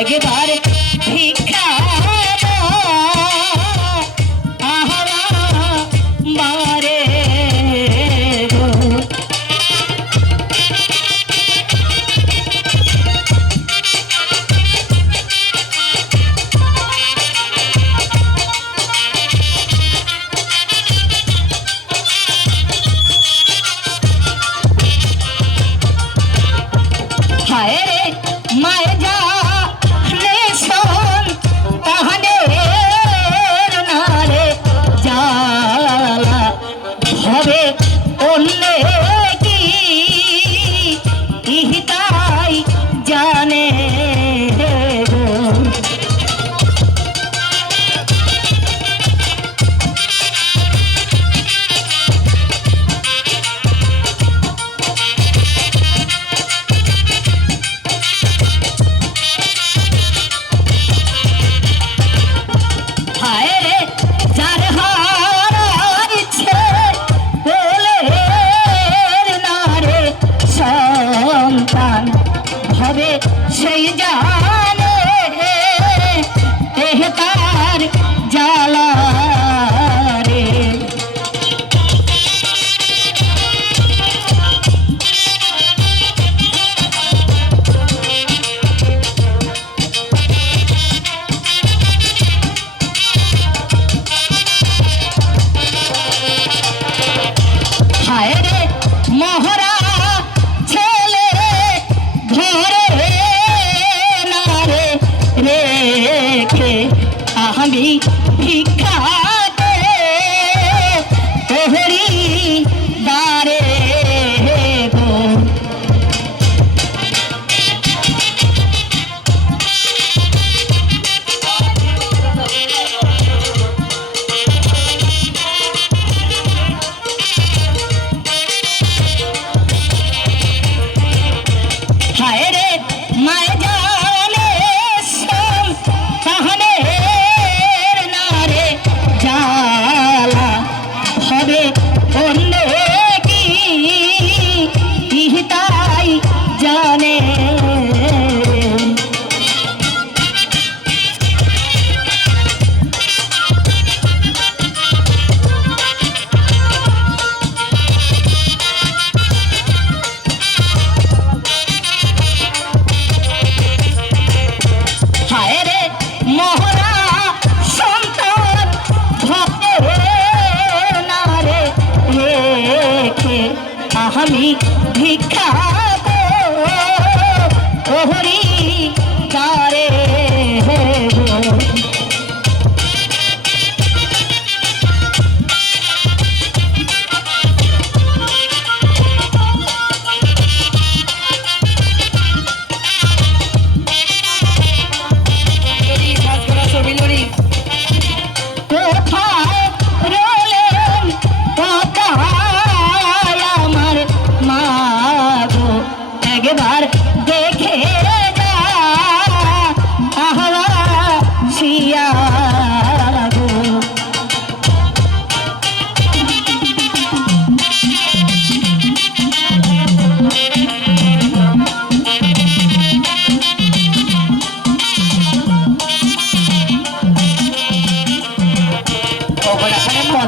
लगे बार भिक्षा हाय रे হবে সেই জানে তার My স্বামী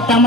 estamos